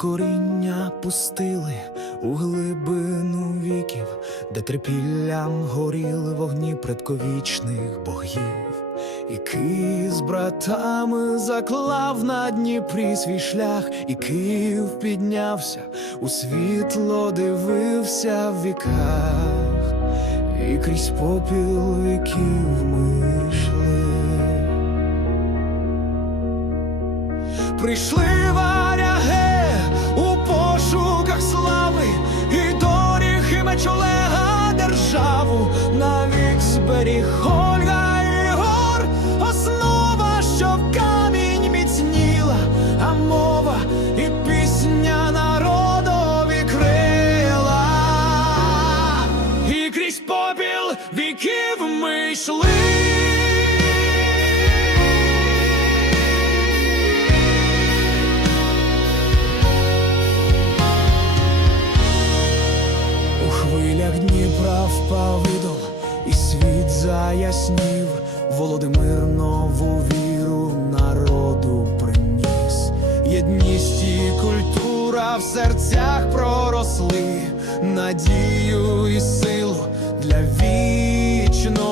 коріння пустили у глибину віків, де трипіллям горіли вогні предковічних богів, і Київ з братами заклав на Дніпрі свій шлях, і Київ піднявся, у світло дивився в віках, і крізь попіл віків ми йшли. Прийшли зберіг Ольга і гор, основа, що в камінь міцніла, а мова і пісня народові крила, і крізь попіл віків ми йшли. Дніпра впав ідол, і світ заяснів, Володимир нову віру народу приніс. Єдність і культура в серцях проросли, надію і силу для вічності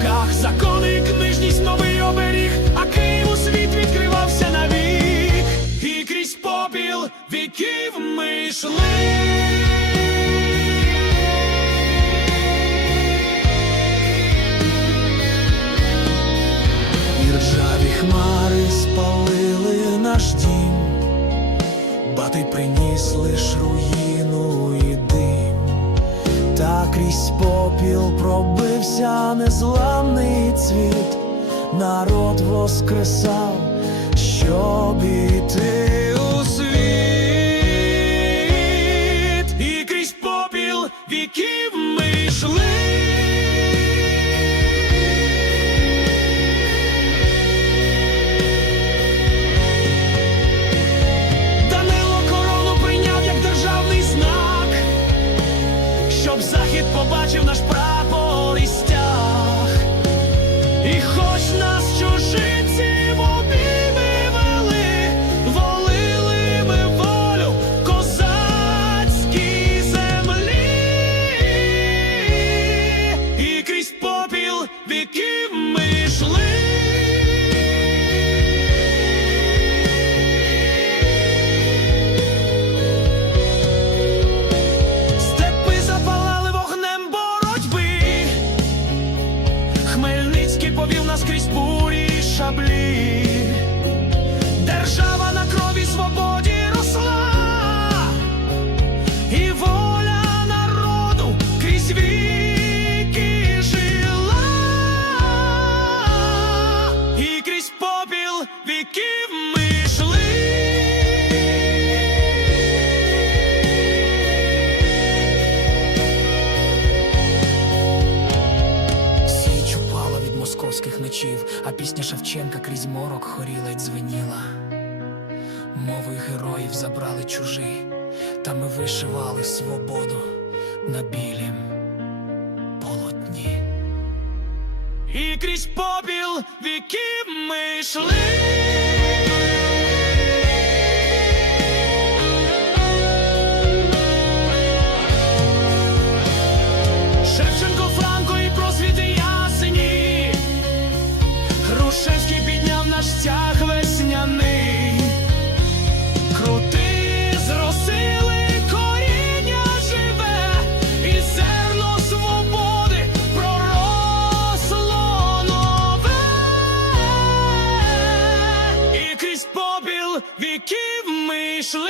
руках. Закони книжність новий оберіг, а Київ у світ відкривався навік. І крізь попіл віків ми йшли. Хмари спалили наш дім. Бати приніс лиш та крізь попіл пробився незламний цвіт, народ воскресав, щоб іти у світ, і крізь попіл віків Хмельницький повів бурі і шаблі. Держава на крові свободі росла, і Шевченка крізь морок хоріла й дзвеніла. Мови героїв забрали чужі, та ми вишивали свободу на білім полотні. І крізь попіл віків ми йшли. віків ми йшли.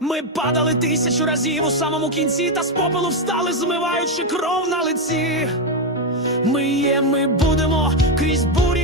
Ми падали тисячу разів у самому кінці, та з попелу встали, змиваючи кров на лиці. Ми є, ми будемо крізь бурі,